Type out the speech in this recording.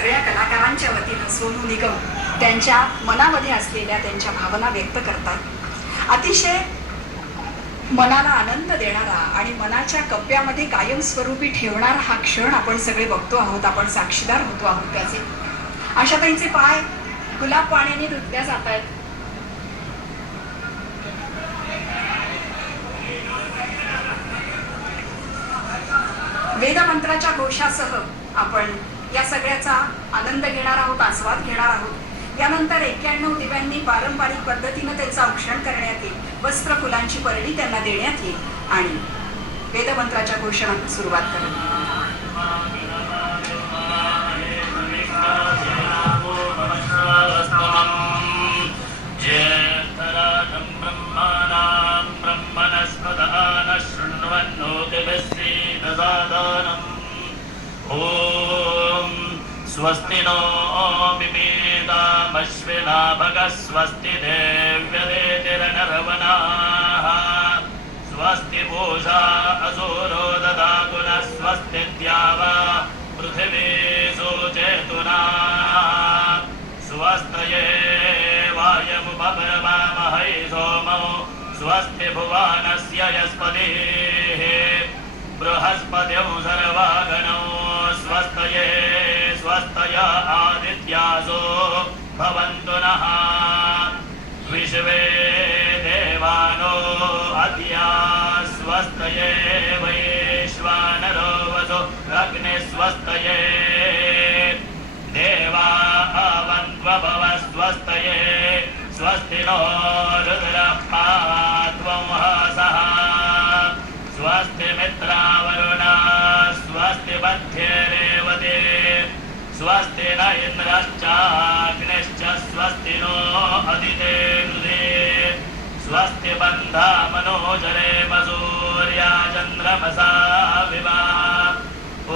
सगळ्या कलाकारांच्या वतीनं सोनू निगम त्यांच्या मनामध्ये असलेल्या त्यांच्या भावना व्यक्त करतात। अतिशय मनाला आनंद देणारा आणि मनाच्या कप्प्यामध्ये कायमस्वरूपी ठेवणारा हा क्षण आपण सगळे बघतो आहोत, आपण साक्षीदार होतो आहोत त्याचे। आशाताईंचे पाय गुलाब पाण्याने धुतल्या जात आहेत। वेदमंत्राच्या घोषासह आपण या सगळ्याचा आनंद घेणार आहोत, आस्वाद घेणार आहोत। यानंतर 91 दिव्यांनी पारंपरिक पद्धतीने त्यांचं औक्षण करण्यात येईल, वस्त्र फुलांची परडी त्यांना देण्यात येईल आणि वेदमंत्राच्या घोषणाला सुरुवात करेल। ओम स्वस्ति नो मिमेदामश्विना भगः स्वस्ति देव्यदेतिरनरवनाः स्वस्ति पूषा असुरो ददातु नः स्वस्ति द्यावा पृथिवी सुचेतुनाः स्वस्तये वायमुपब्रवामहै सोमो स्वस्ति भुवनस्य यस्पतिः बृहस्पतिं सर्वागणो स्वस्तये स्वस्तय आदित्यासो भवन्तु नः विश्वे देवानो अद्या स्वस्तये वैश्वानरो वसो अग्ने स्वस्तये देवा अवन्त्वभव स्वस्तये स्वस्ति नो रुद्रपात्वं हसः स्वस्ति मित्रावरुणा स्वस्ति मध्ये रेवते स्वस्ति न इन्द्रश्चाग्निश्च स्वस्ति नो अदिते स्वस्ति बन्धा मनोजरे